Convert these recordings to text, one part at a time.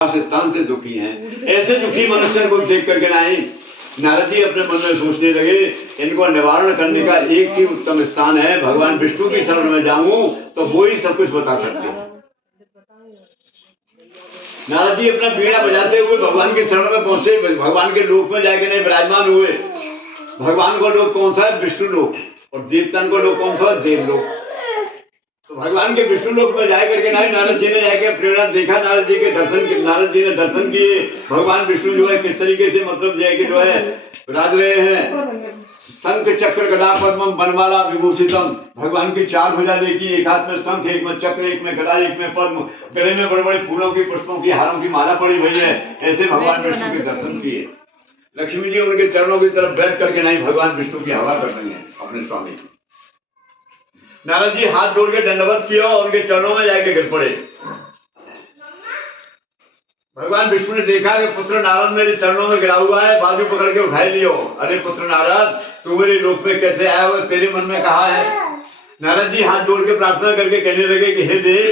स्थान से दुखी हैं। ऐसे दुखी मनुष्य को देख करके नहीं नारद जी अपने मन में सोचने लगे, इनको निवारण करने का एक ही उत्तम स्थान है, भगवान विष्णु की शरण में जाऊं तो वो ही सब कुछ बता सकते हैं। नारद जी अपना बीड़ा बजाते हुए भगवान के शरण में पहुंचे, भगवान के लोक में जाके नहीं विराजमान हुए। भगवान को लोक कौन सा है? विष्णु लोक। और देवतान को लोक कौन सा है? देवलोक। तो भगवान के विष्णु लोक में जाए करके नहीं नारद जी ने जाके प्रेरणा देखा, नारद जी के दर्शन, नारद जी ने दर्शन किए। भगवान विष्णु जो है किस तरीके से मतलब जो है विराज रहे हैं, शंख चक्र गदा पद्मम बनमाला विभूषितम। भगवान की चार भुजा देखी, एक हाथ में शंख, एक में चक्र, एक में गदा, एक में पद्म, गले में बड़े बड़े फूलों की, पुष्पों की, हारों की माला पड़ी हुई है। ऐसे भगवान विष्णु के दर्शन किए। लक्ष्मी जी उनके चरणों की तरफ बैठ करके नहीं भगवान विष्णु की हवा कर रही है अपने स्वामी। नारद जी हाथ जोड़ के दंडवत किया और उनके चरणों में जाके गिर पड़े। भगवान विष्णु ने देखा कि पुत्र नारद मेरे चरणों में गिरा हुआ है, बाजू पकड़ के उठाए लियो। अरे पुत्र नारद, तू मेरे लोक में कैसे आया हुआ, तेरे मन में कहा है? नारद जी हाथ जोड़ के प्रार्थना करके कहने लगे कि हे देव,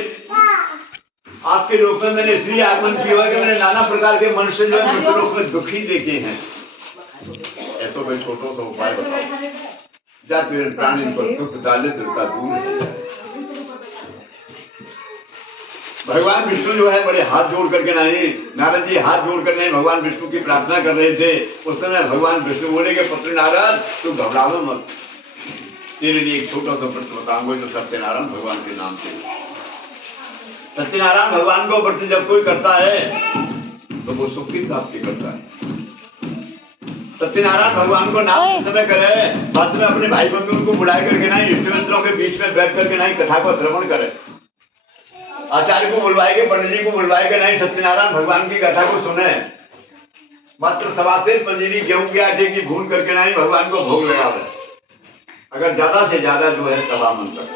आपके लोक में मैंने इसलिए आगमन किया है कि मैंने नाना प्रकार के मनुष्य जो है मृत्यु लोक में दुखी देखे हैं। ऐसा कोई छोटा सा उपाय बताओ, जा तेरे प्राणी पर दुख डाले दुर्गा दूर है। भगवान विष्णु जो है बड़े हाथ जोड़ करके नहीं, नारद जी हाथ जोड़ कर नहीं भगवान विष्णु की प्रार्थना कर रहे थे। उस समय भगवान विष्णु बोले कि पुत्र नारद, तू घबराओ मत, तेरे लिए एक छोटा सा प्रश्न बताऊंगा जो सत्यनारायण भगवान के नाम से। सत्यनारायण भगवान को प्रश्न जब कोई करता है तो वो सुख की प्राप्ति करता है। सत्यनारायण भगवान को नाम के समय करे, बाद में अपने भाई बंधुओं को बुलाए करके नहीं, इष्ट मित्रों के बीच में बैठ करके नहीं कथा को श्रवण करे, आचार्य को बुलवाएंगे, पंडित जी को बुलवाएंगे नहीं, सत्यनारायण भगवान की कथा को सुने। मात्र सवा से पंजीरी गेहूं के आटे की भून करके नहीं भगवान को भोग लगावे। अगर ज्यादा से ज्यादा जो है सवा मन तक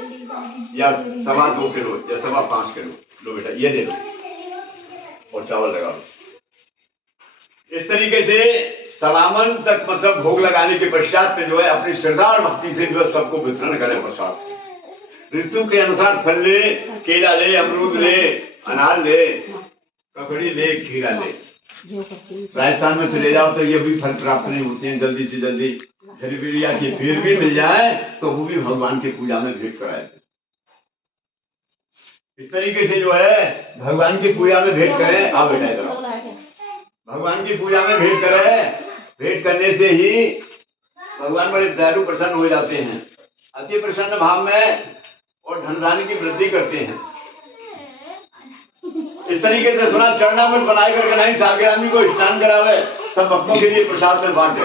या 2.25 किलो या 5.25 किलो लो बेटा ये दे दो और चावल लगा दो। इस तरीके से सवामन तक मतलब भोग लगाने के पश्चात जो है अपनी श्रद्धा और भक्ति से जो है सबको वितरण करें प्रसाद। ऋतु के अनुसार फल ले, केला ले, अमरूद ले, अनार ले, ककड़ी ले, खीरा ले। राजस्थान में चले जाओ तो ये भी फल प्राप्त नहीं होते हैं जल्दी से जल्दी। झरबिरिया की फिर भी मिल जाए तो वो भी भगवान की पूजा में भेंट कराए। इस तरीके से जो है भगवान की पूजा में भेंट करें। आप बेटा इधर भगवान की पूजा में भेंट करें। भेंट करने से ही भगवान बड़े दयालु प्रसन्न हो जाते हैं, अति प्रसन्न भाव में और धन धान्य की वृद्धि करते हैं। इस तरीके से सुना चरणामृत बनाए करके नहीं सालग्रामी को स्नान करावे, सब भक्तों के लिए प्रसाद में बांटे।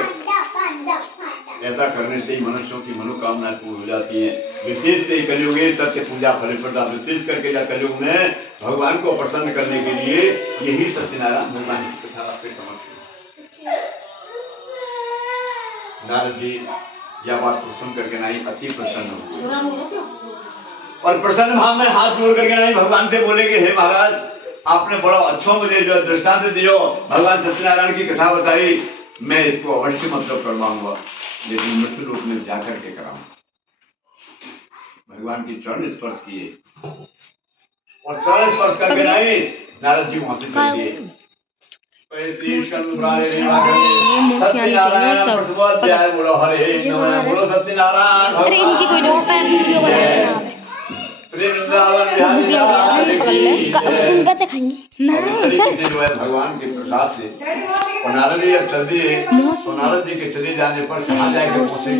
ऐसा करने से ही मनुष्यों की मनोकामना पूर्ण हो जाती है। विशेष से कलयुग सत्य पूजा फलप्रदा, विशेष करके कलयुग में भगवान को प्रसन्न करने के लिए यही सत्यनारायण भगवान की कथा आपके समक्ष। नारद जी यह बात को सुन करके नहीं अति प्रसन्न हुए और प्रसन्न भाव में हाथ जोड़ करके नहीं भगवान से बोले कि हे महाराज, आपने बड़ा अच्छा मुझे जो दृष्टांत दियो, भगवान सत्यनारायण की कथा बताई, मैं इसको अवश्य मतलब करवाऊंगा, लेकिन मृत्यु लोक में जाकर के कराऊंगा। भगवान की चरण स्पर्श किए और चरण स्पर्श करके नहीं नारद जी वहां से चल दिए। सत्यनारायण प्रथमोध्याय बोलो हरे नमः, बोलो सत्यनारायण भगवान भगवान के प्रसाद से। और नारद जी जब चल दिए तो नारद जी के चले जाने पर कहाँ जाके पहुंचे?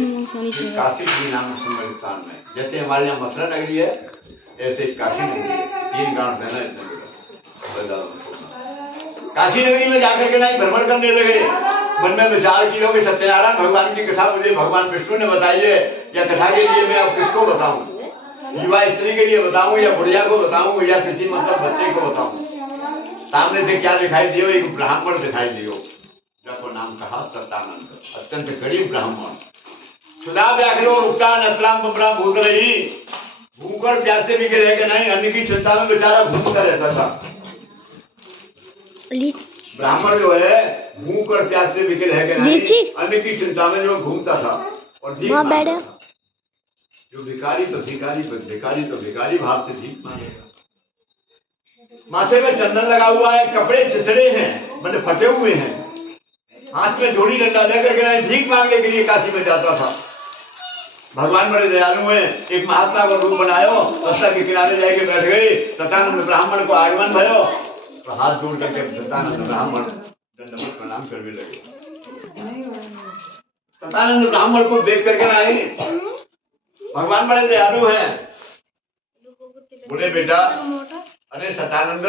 काशी जी नाम सुंदर स्थान में। जैसे हमारे यहाँ मथुरा नगरी है ऐसे काशी नगरी है, 3 गांव है ना। काशी नगरी में जाकर के नहीं भ्रमण करने लगे। मन में विचार किया कि सत्यनारायण भगवान की कथा मुझे भगवान विष्णु ने बताई है, या कथा के लिए मैं अब किसको बताऊं? युवा स्त्री के लिए बताऊं या बुढ़िया को बताऊं या किसी मतलब बच्चे को बताऊं? सामने से क्या दिखाई दियो? एक ब्राह्मण दिखाई दियो, जिसको नाम कहा सत्यानंद, अत्यंत गरीब ब्राह्मण। क्षुधा व्याघ्रो रुक्ता नत्राम बबरा भूत रही, भूखकर प्यासे भी रह गए नहीं, अन्न की चिंता में बेचारा घूमता रहता था। ब्राह्मण जो है भूख और प्यास से बिके रह गए नहीं, अन्न की चिंता में जो घूमता था और जो भिखारी तो भिखारी भाव से भीख मांगेगा। माथे में चंदन लगा हुआ है, कपड़े चिथड़े हैं, मतलब फटे हुए हैं, हाथ में झोली डंडा लेकर के नहीं भीख मांगने के लिए काशी में जाता था। भगवान बड़े दयालु हैं, एक महात्मा को रूप बनायो, रास्ता के किनारे जाके बैठ गए। सतानंद ब्राह्मण को आगमन भयो तो हाथ जोड़ करके सतानंद ब्राह्मण दंडवत प्रणाम करने लगे। सतानंद ब्राह्मण को देख करके नहीं, भगवान बड़े दयालु हैं, बोले बेटा अरे सतानंद,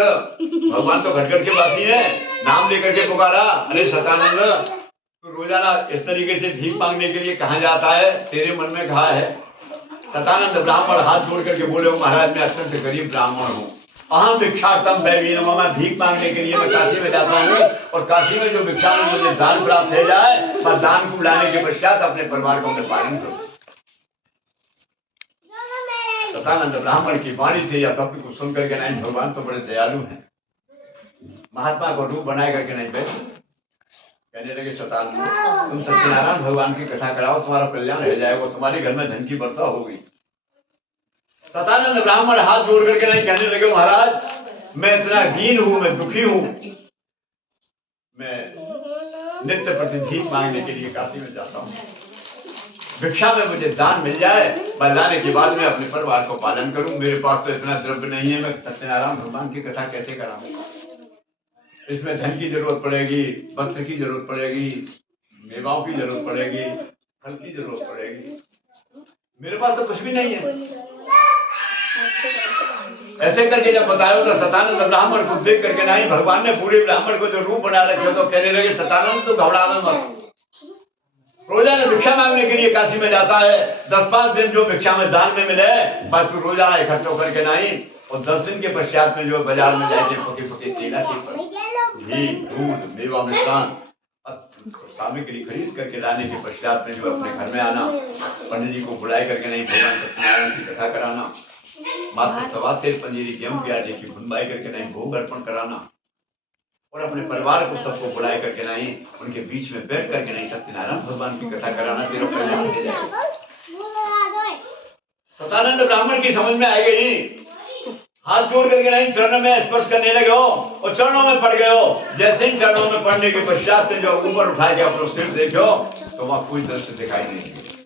भगवान तो घटघट के वासी है, नाम लेकर के पुकारा, अरे सतानंद तो रोजाना इस तरीके से भीख मांगने के लिए कहाँ जाता है, तेरे मन में कहा है? सतानंद ब्राह्मण हाथ जोड़ करके बोले, महाराज मैं अत्यंत गरीब ब्राह्मण हूँ, अहम भिक्षार्थम वैवीनम, मैं भीख मांगने के लिए मैं काशी में जाता हूँ, और काशी में जो भिक्षा में मुझे दान प्राप्त हो जाए, मैं दान को लाने के पश्चात अपने परिवार को मैं पालन करूँ। सतानंद ब्राह्मण की वाणी से या शब्द को सुन करके नहीं, भगवान तो बड़े दयालु हैं, महात्मा को रूप बनाए करके नहीं बैठे, कहने लगे सतानंद तुम सत्यनारायण भगवान की कथा कराओ, तुम्हारा कल्याण हो जाएगा, तुम्हारे घर में धन की वर्षा होगी। सतानंद ब्राह्मण हाथ जोड़ करके नहीं, कहने लगे महाराज मैं इतना दीन हूं, मैं दुखी हूं, मैं नित्य प्रति भीख मांगने के लिए काशी में जाता हूं, भिक्षा में मुझे दान मिल जाए, बदलाने के बाद मैं अपने परिवार को पालन करूं, मेरे पास तो इतना द्रव्य नहीं है, मैं सत्यनारायण भगवान की कथा कैसे कराऊंगा, इसमें धन की जरूरत पड़ेगी, वस्त्र की जरूरत पड़ेगी, मेवाओं की जरूरत पड़ेगी, फल की जरूरत पड़ेगी, मेरे पास तो कुछ भी नहीं है। ऐसे करके जब बताया तो सतानंद ब्राह्मण को देख करके नहीं, भगवान ने पूरे ब्राह्मण को जो रूप बना रखे तो कहने लगे सतानंद तो घबरा में मत, रोजाना भिक्षा मांगने के लिए काशी में जाता है, 10-5 दिन जो भिक्षा में दान में मिले बस रोजाना इकट्ठा करके नहीं, और 10 दिन के पश्चात में जो बाजार में जाके पके तेला घी दूध मेवा मिष्ठान सामग्री खरीद करके लाने के पश्चात में जो अपने घर में आना, पंडित जी को बुलाए करके नहीं भगवान सत्यनारायण की कथा कराना, मात्र 1.25 पंजीरी गेहूं के आटे की भुनवाई करके नहीं भोग अर्पण कराना, और अपने परिवार को सबको बुलाए करके नहीं उनके बीच में बैठ करके नहीं सत्यनारायण भगवान की कथा कराना, तेरा कल्याण हो जाएगा। सतानंद ब्राह्मण की समझ में आ गई, हाथ जोड़ करके नहीं चरणों में स्पर्श करने लगे हो और चरणों में पड़ गए हो। जैसे ही चरणों में पड़ने के पश्चात जो ऊपर उठा के अपना सिर देखो तो वहां कोई दृश्य दिखाई नहीं दिया।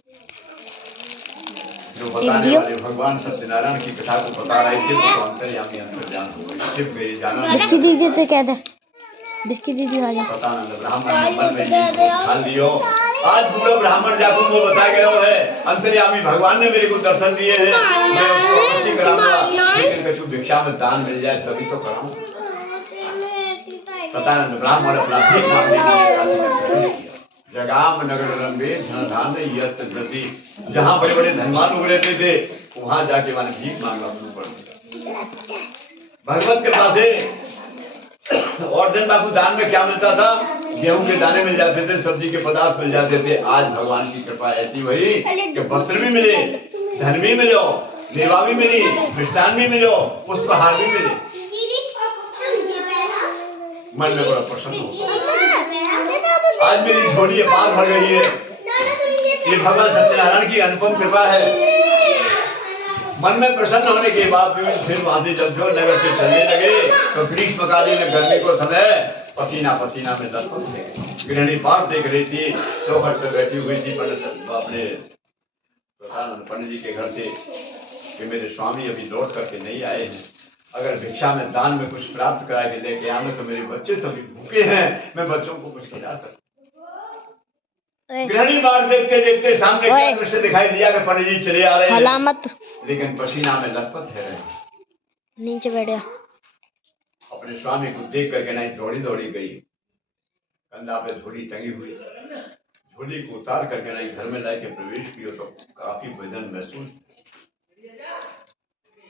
जो बताने वाले भगवान सत्यनारायण की कथा को बता रहे थे तो अंतर्यामी अंतर्ज्ञान हो गए, सिर्फ मेरी जाना बिस्किट दीजिए तो कह दे, बिस्किट दीजिए आ जा। सतानंद ब्राह्मण ने मन में ठान लियो, आज पूरा ब्राह्मण जाकर वो बता गया है अंतर्यामी भगवान ने मेरे को दर्शन दिए हैं, मैं उसको खुशी कराऊंगा, लेकिन कछु भिक्षा में दान मिल जाए तभी तो कराऊं। सतानंद ब्राह्मण अपना भीख मांगने के लिए काशी में प्रवेश किया। जगाम नगर रंबे धन यत गति, जहाँ बड़े बड़े धनवान लोग रहते थे वहां जाके मैंने भीख मांगना शुरू कर दिया। भगवत कृपा से और दिन बाबू दान में क्या मिलता था, गेहूं के दाने मिल जाते थे, सब्जी के पदार्थ मिल जाते थे। आज भगवान की कृपा ऐसी हुई कि वस्त्र भी मिले, धन भी मिलो, मेवा भी मिली, मिष्ठान भी मिलो, पुष्पहार भी मिले, मन में बड़ा प्रसन्न होता। आज मेरी झोली पार भर गई है, ये भगवान सत्यनारायण की अनुपम कृपा है। मन में प्रसन्न होने के बाद फिर वहां से जब जो नगर से चलने लगे तो ग्रीष्मकालीन गर्मी को समय पसीना पसीना में लथपथ हो गए। गृहिणी बात देख रही थी, चौखट पे बैठी हुई थी अपने प्रधानमंत्री पंडित जी के घर से कि मेरे स्वामी अभी लौट करके नहीं आए हैं, अगर भिक्षा में दान में कुछ प्राप्त करा के लेके आए तो मेरे बच्चे सभी भूखे हैं, मैं बच्चों को कुछ खिला सकता। गृहिणी बात देखते देखते सामने क्या दृश्य दिखाई दिया कि पंडित जी चले आ रहे हैं, लेकिन पसीना में लथपथ है रहे। नीचे बैठा अपने स्वामी को देख करके नहीं दौड़ी दौड़ी गई, कंधा पे झोली टंगी हुई, झोली को उतार करके नहीं घर में लाके प्रवेश किया तो काफी वजन महसूस,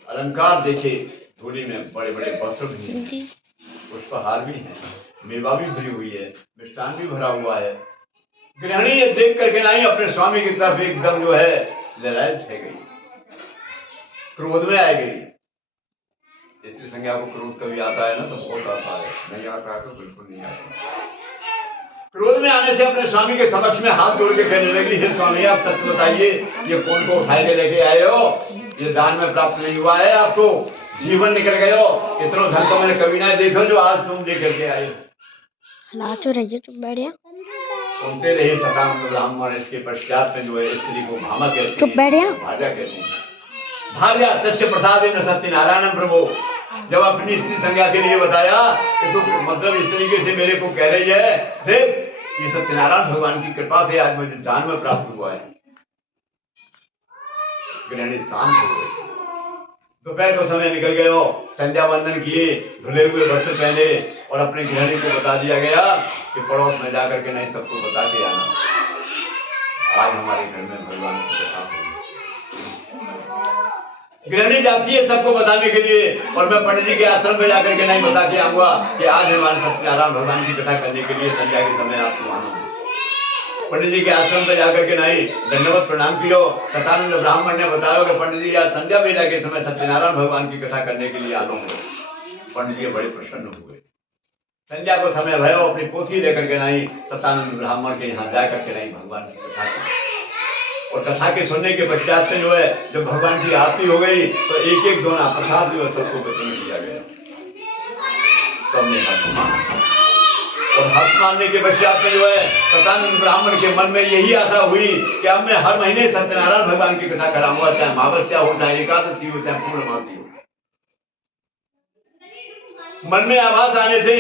अलंकार देखे, झोली में बड़े बड़े वस्त्र भी हैं, पुष्पहार भी है, मेवा भी भरी हुई है, मिष्ठान भी भरा हुआ है। गृहिणी ये देख करके नहीं अपने स्वामी की तरफ एकदम जो है ललायत है गई, क्रोध में आ गई। स्त्री संज्ञा को क्रोध कभी आता है ना तो बहुत आता है, नहीं आता है तो बिल्कुल नहीं आता। क्रोध में आने से अपने स्वामी के समक्ष में हाथ जोड़ के कहने लगी, हे स्वामी आप सत्य बताइए, ये कौन को उठाए के लेके आए हो, ये दान में प्राप्त नहीं हुआ है आपको, जीवन निकल गयो। इतना धन तो मैंने कभी ना देखो जो आज तुम लेकर के आए। हालात हो रही है, चुप बैठ जा। सुनते रहे सदानंद ब्राह्मण। इसके पश्चात में जो है स्त्री को भामा कहते हैं, चुप बैठ जा। भार्या कहते हैं। भार्या तस्य प्रसादेन सत्यनारायण प्रभु। जब अपनी स्त्री संज्ञा के लिए बताया कि तू मतलब इस तरीके से मेरे को कह रही है, देख ये सत्यनारायण भगवान की कृपा से आज मुझे दान में प्राप्त हुआ है। गृहिणी शांत हो गई। दोपहर को समय निकल गयो, संध्या वंदन किए, धुले हुए वस्त्र पहने और अपने गृहिणी को बता दिया गया कि पड़ोस में जाकर के नहीं सबको बता के आना, आज हमारे घर में भगवान की कथा होगी। गृहिणी जाती है सबको बताने के लिए, और मैं पंडित जी के आश्रम में जाकर के नहीं बता के आऊंगा कि आज हमारे सत्यनारायण भगवान की कथा करने के लिए संध्या के समय आपको आना है। पंडित जी के आश्रम पे जाकर के नहीं दंडवत प्रणाम कियो। सतानंद ब्राह्मण ने बताया कि पंडित जी आज संध्या बेला के समय सत्यनारायण भगवान की कथा करने के लिए आलो है। पंडित जी बड़े प्रसन्न हुए। संध्या को समय भयो, अपनी पोथी लेकर के नहीं सतानंद ब्राह्मण के यहाँ जाकर के नहीं भगवान की कथा की। और कथा के सुनने के पश्चात में जो है जब भगवान की आरती हो गई तो एक एक दोना प्रसाद जो है सबको वितरण किया गया। सबने हक माना, और हक मानने के पश्चात में जो है सतानंद ब्राह्मण के मन में यही आशा हुई कि अब मैं हर महीने सत्यनारायण भगवान की कथा कराऊंगा, चाहे अमावस्या हो, चाहे एकादशी हो, चाहे पूर्णमासी हो। मन में आवाज आने से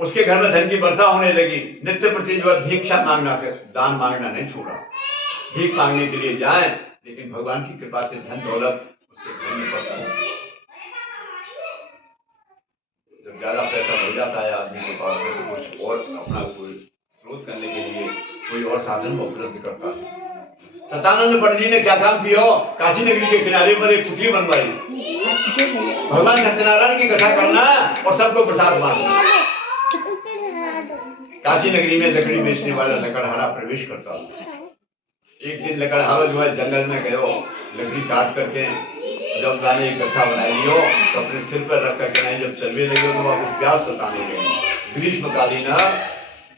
उसके घर में धन की वर्षा होने लगी। नित्य प्रति जो है भिक्षा मांगना, दान मांगना नहीं छोड़ा। भीख मांगने के लिए जाए, लेकिन भगवान की कृपा से धन दौलत उसके घर में बढ़ता है। जब ज्यादा पैसा हो जाता है आदमी के पास तो कुछ और अपना कोई स्रोत करने के लिए कोई और साधन उपलब्ध करता है। सतानंद पंडित जी ने क्या काम किया, काशी नगरी के किनारे पर एक कुटी बनवाई। भगवान सत्यनारायण की कथा करना और सबको प्रसाद बांटना। काशी नगरी में लकड़ी बेचने वाला लकड़हारा प्रवेश करता था। एक दिन लकड़हारा जो है जंगल में गयो, लकड़ी काट करके जब दाने इकट्ठा बना लियो तो अपने सिर पर रख करके नहीं जब चलने लगे तो आपको प्यास सताने लगी। ग्रीष्मकालीन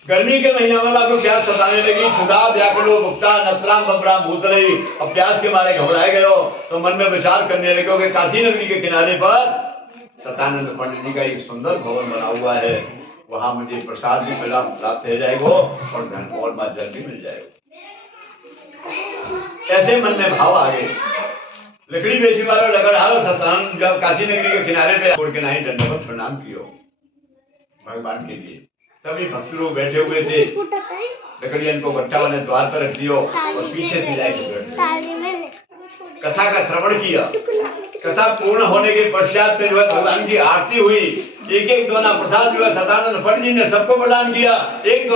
गर्मी के महीना में आपको प्यास सताने लगी। क्षुधा व्याकुलो भुक्ता नत्राम बबरा भूतलई। अब प्यास के मारे घबराए गयो तो मन में विचार करने लगे कि काशी नगरी के किनारे पर सतानंद पंडित जी का एक सुंदर भवन बना हुआ है, वहां मुझे प्रसाद भी प्राप्त हो जाएगा और धन और जल भी मिल जाएगा। ऐसे मन में भाव आ गए। लकड़ी बेची वाला लकड़हारा सतानंद जब काशी नगरी के किनारे पे छोड़ के नहीं दंडवत प्रणाम कियो भगवान के लिए। सभी भक्त लोग बैठे हुए थे। लकड़ियन को गट्टा वाले द्वार पर रख दियो और पीछे से जाके कथा का श्रवण किया। कथा पूर्ण होने के पश्चात जो है भगवान की आरती हुई। एक एक दोना प्रसाद जो है सतानंद पंडित जी ने सबको प्रदान किया। एक